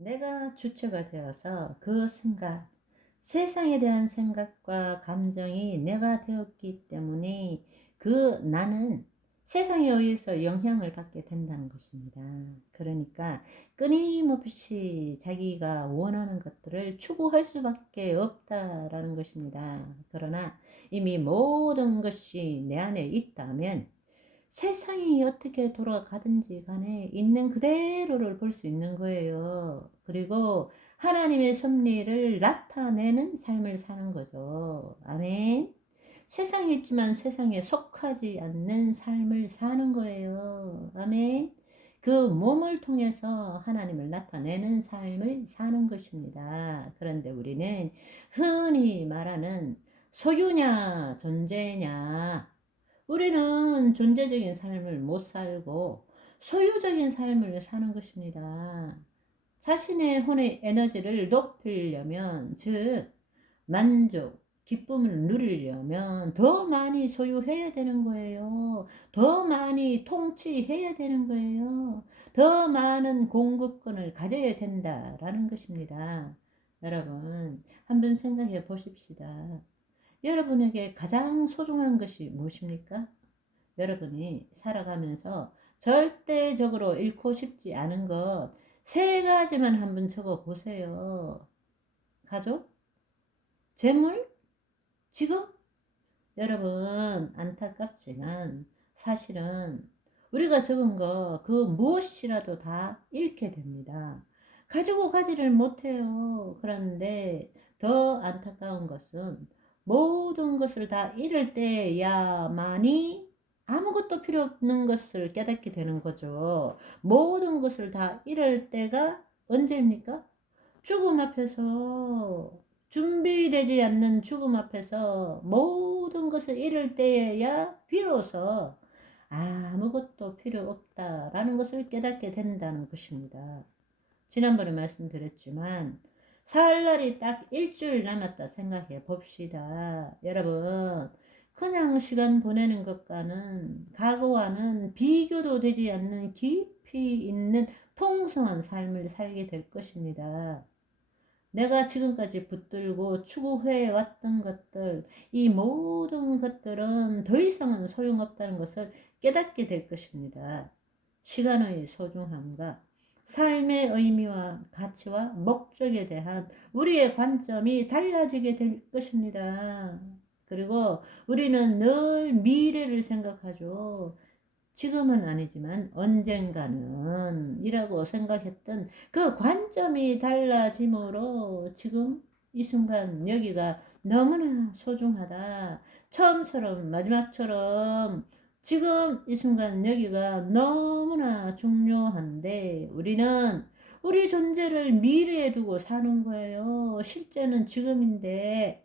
내가 주체가 되어서 그 생각, 세상에 대한 생각과 감정이 내가 되었기 때문에 그 나는 세상에 의해서 영향을 받게 된다는 것입니다. 그러니까 끊임없이 자기가 원하는 것들을 추구할 수밖에 없다라는 것입니다. 그러나 이미 모든 것이 내 안에 있다면 세상이 어떻게 돌아가든지 간에 있는 그대로를 볼 수 있는 거예요. 그리고 하나님의 섭리를 나타내는 삶을 사는 거죠. 아멘. 세상에 있지만 세상에 속하지 않는 삶을 사는 거예요. 아멘. 그 몸을 통해서 하나님을 나타내는 삶을 사는 것입니다. 그런데 우리는 흔히 말하는 소유냐 존재냐, 우리는 존재적인 삶을 못 살고 소유적인 삶을 사는 것입니다. 자신의 혼의 에너지를 높이려면, 즉 만족, 기쁨을 누리려면 더 많이 소유해야 되는 거예요. 더 많이 통치해야 되는 거예요. 더 많은 공급권을 가져야 된다라는 것입니다. 여러분, 한번 생각해 보십시다. 여러분에게 가장 소중한 것이 무엇입니까? 여러분이 살아가면서 절대적으로 잃고 싶지 않은 것 세 가지만 한번 적어 보세요. 가족, 재물, 직업. 여러분, 안타깝지만 사실은 우리가 적은 거 그 무엇이라도 다 잃게 됩니다. 가지고 가지를 못해요. 그런데 더 안타까운 것은 모든 것을 다 잃을 때야만이 아무것도 필요 없는 것을 깨닫게 되는 거죠. 모든 것을 다 잃을 때가 언제입니까? 죽음 앞에서, 준비되지 않는 죽음 앞에서 모든 것을 잃을 때에야 비로소 아무것도 필요 없다라는 것을 깨닫게 된다는 것입니다. 지난번에 말씀드렸지만 살 날이 딱 일주일 남았다 생각해 봅시다. 여러분, 그냥 시간 보내는 것과는, 과거와는 비교도 되지 않는 깊이 있는 풍성한 삶을 살게 될 것입니다. 내가 지금까지 붙들고 추구해 왔던 것들, 이 모든 것들은 더 이상은 소용없다는 것을 깨닫게 될 것입니다. 시간의 소중함과 삶의 의미와 가치와 목적에 대한 우리의 관점이 달라지게 될 것입니다. 그리고 우리는 늘 미래를 생각하죠. 지금은 아니지만 언젠가는 이라고 생각했던 그 관점이 달라짐으로 지금 이 순간 여기가 너무나 소중하다. 처음처럼 마지막처럼 지금 이 순간 여기가 너무나 중요한데 우리는 우리 존재를 미래에 두고 사는 거예요. 실제는 지금인데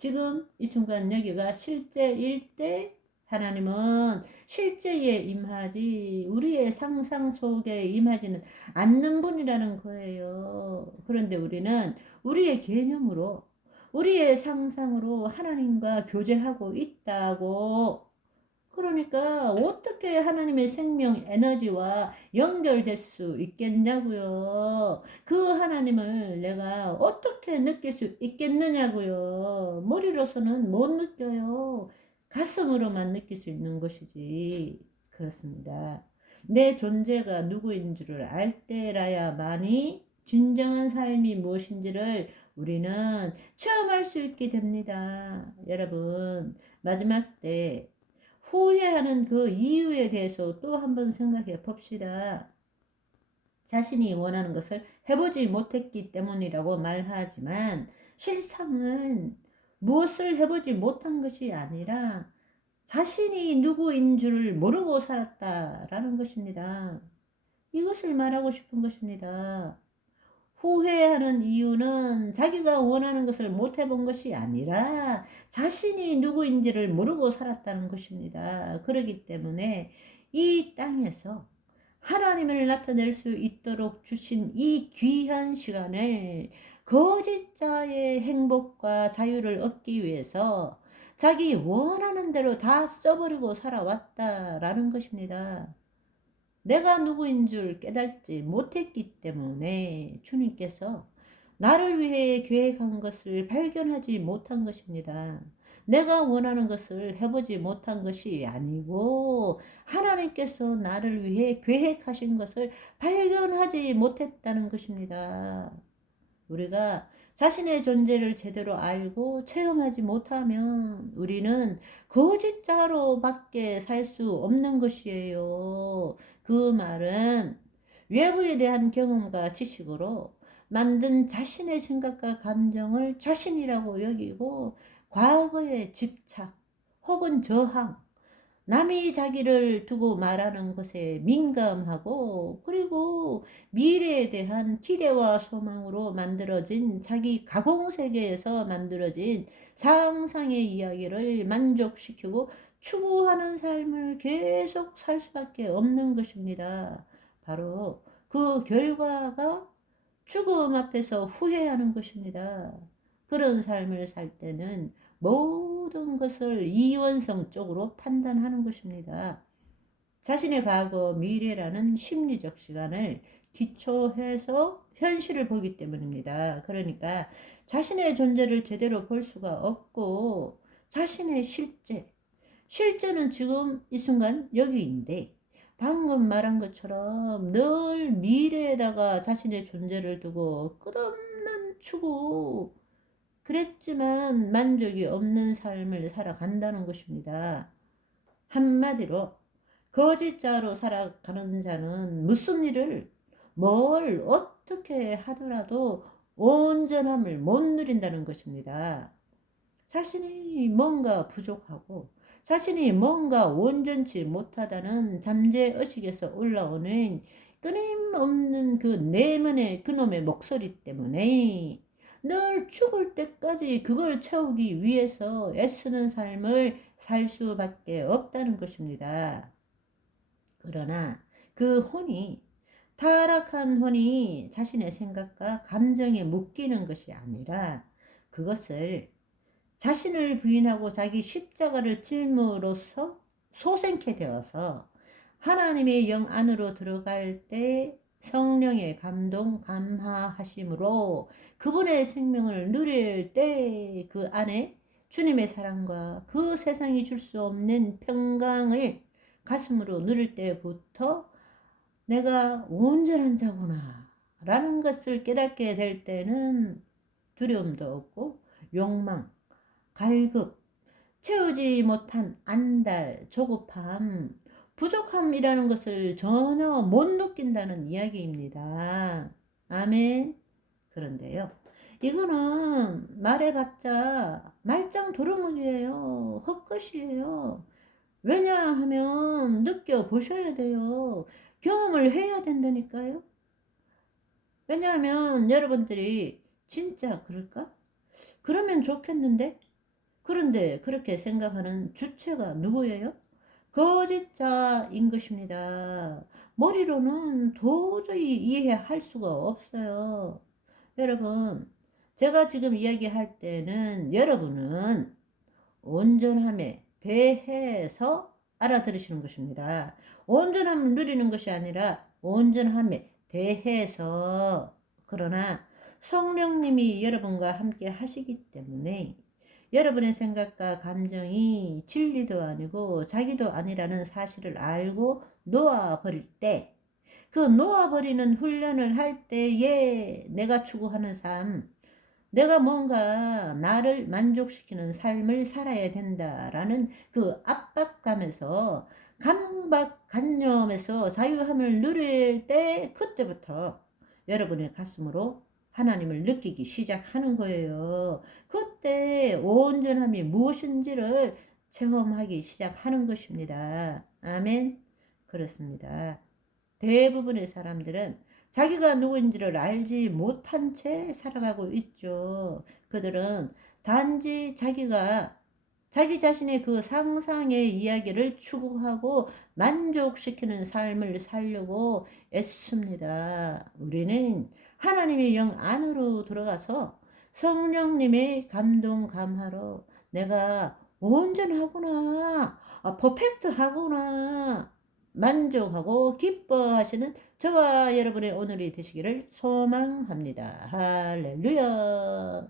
지금 이 순간 여기가 실제일 때 하나님은 실제에 임하지 우리의 상상 속에 임하지는 않는 분이라는 거예요. 그런데 우리는 우리의 개념으로, 우리의 상상으로 하나님과 교제하고 있다고. 그러니까 어떻게 하나님의 생명 에너지와 연결될 수 있겠냐고요. 그 하나님을 내가 어떻게 느낄 수 있겠느냐고요. 머리로서는 못 느껴요. 가슴으로만 느낄 수 있는 것이지. 그렇습니다. 내 존재가 누구인 줄을 알 때라야만이 진정한 삶이 무엇인지를 우리는 체험할 수 있게 됩니다. 여러분, 마지막 때 후회하는 그 이유에 대해서 또 한번 생각해 봅시다. 자신이 원하는 것을 해보지 못했기 때문이라고 말하지만 실상은 무엇을 해보지 못한 것이 아니라 자신이 누구인 줄을 모르고 살았다라는 것입니다. 이것을 말하고 싶은 것입니다. 후회하는 이유는 자기가 원하는 것을 못 해본 것이 아니라 자신이 누구인지를 모르고 살았다는 것입니다. 그렇기 때문에 이 땅에서 하나님을 나타낼 수 있도록 주신 이 귀한 시간을 거짓자의 행복과 자유를 얻기 위해서 자기 원하는 대로 다 써버리고 살아왔다라는 것입니다. 내가 누구인 줄 깨닫지 못했기 때문에 주님께서 나를 위해 계획한 것을 발견하지 못한 것입니다. 내가 원하는 것을 해보지 못한 것이 아니고 하나님께서 나를 위해 계획하신 것을 발견하지 못했다는 것입니다. 우리가 자신의 존재를 제대로 알고 체험하지 못하면 우리는 거짓자로밖에 살 수 없는 것이에요. 그 말은 외부에 대한 경험과 지식으로 만든 자신의 생각과 감정을 자신이라고 여기고 과거에 집착 혹은 저항, 남이 자기를 두고 말하는 것에 민감하고 그리고 미래에 대한 기대와 소망으로 만들어진 자기 가공세계에서 만들어진 상상의 이야기를 만족시키고 추구하는 삶을 계속 살 수밖에 없는 것입니다. 바로 그 결과가 죽음 앞에서 후회하는 것입니다. 그런 삶을 살 때는 모든 것을 이원성적으로 판단하는 것입니다. 자신의 과거, 미래라는 심리적 시간을 기초해서 현실을 보기 때문입니다. 그러니까 자신의 존재를 제대로 볼 수가 없고 자신의 실제는 지금 이 순간 여기인데 방금 말한 것처럼 늘 미래에다가 자신의 존재를 두고 끝없는 추구, 그랬지만 만족이 없는 삶을 살아간다는 것입니다. 한마디로 거짓자로 살아가는 자는 무슨 일을 뭘 어떻게 하더라도 온전함을 못 누린다는 것입니다. 자신이 뭔가 부족하고 자신이 뭔가 온전치 못하다는 잠재의식에서 올라오는 끊임없는 그 내면의 그놈의 목소리 때문에 늘 죽을 때까지 그걸 채우기 위해서 애쓰는 삶을 살 수밖에 없다는 것입니다. 그러나 그 혼이, 타락한 혼이 자신의 생각과 감정에 묶이는 것이 아니라 그것을 자신을 부인하고 자기 십자가를 짊으로써 소생케 되어서 하나님의 영 안으로 들어갈 때 성령의 감동, 감화하심으로 그분의 생명을 누릴 때 그 안에 주님의 사랑과 그 세상이 줄 수 없는 평강을 가슴으로 누릴 때부터 내가 온전한 자구나 라는 것을 깨닫게 될 때는 두려움도 없고 욕망, 갈급, 채우지 못한 안달, 조급함, 부족함이라는 것을 전혀 못 느낀다는 이야기입니다. 아멘. 그런데요, 이거는 말해봤자 말짱 도루묵이에요. 헛것이에요. 왜냐하면 느껴보셔야 돼요. 경험을 해야 된다니까요. 왜냐하면 여러분들이 진짜 그럴까? 그러면 좋겠는데? 그런데 그렇게 생각하는 주체가 누구예요? 거짓자인 것입니다. 머리로는 도저히 이해할 수가 없어요. 여러분, 제가 지금 이야기할 때는 여러분은 온전함에 대해서 알아들으시는 것입니다. 온전함을 누리는 것이 아니라 온전함에 대해서. 그러나 성령님이 여러분과 함께 하시기 때문에 여러분의 생각과 감정이 진리도 아니고 자기도 아니라는 사실을 알고 놓아버릴 때, 그 놓아버리는 훈련을 할 때에 내가 추구하는 삶, 내가 뭔가 나를 만족시키는 삶을 살아야 된다라는 그 압박감에서, 강박관념에서 자유함을 누릴 때 그때부터 여러분의 가슴으로 하나님을 느끼기 시작하는 거예요. 그때 온전함이 무엇인지를 체험하기 시작하는 것입니다. 아멘. 그렇습니다. 대부분의 사람들은 자기가 누구인지를 알지 못한 채 살아가고 있죠. 그들은 단지 자기 자신의 그 상상의 이야기를 추구하고 만족시키는 삶을 살려고 애씁니다. 우리는 하나님의 영 안으로 들어가서 성령님의 감동 감화로 내가 온전하구나, 퍼펙트하구나 만족하고 기뻐하시는 저와 여러분의 오늘이 되시기를 소망합니다. 할렐루야.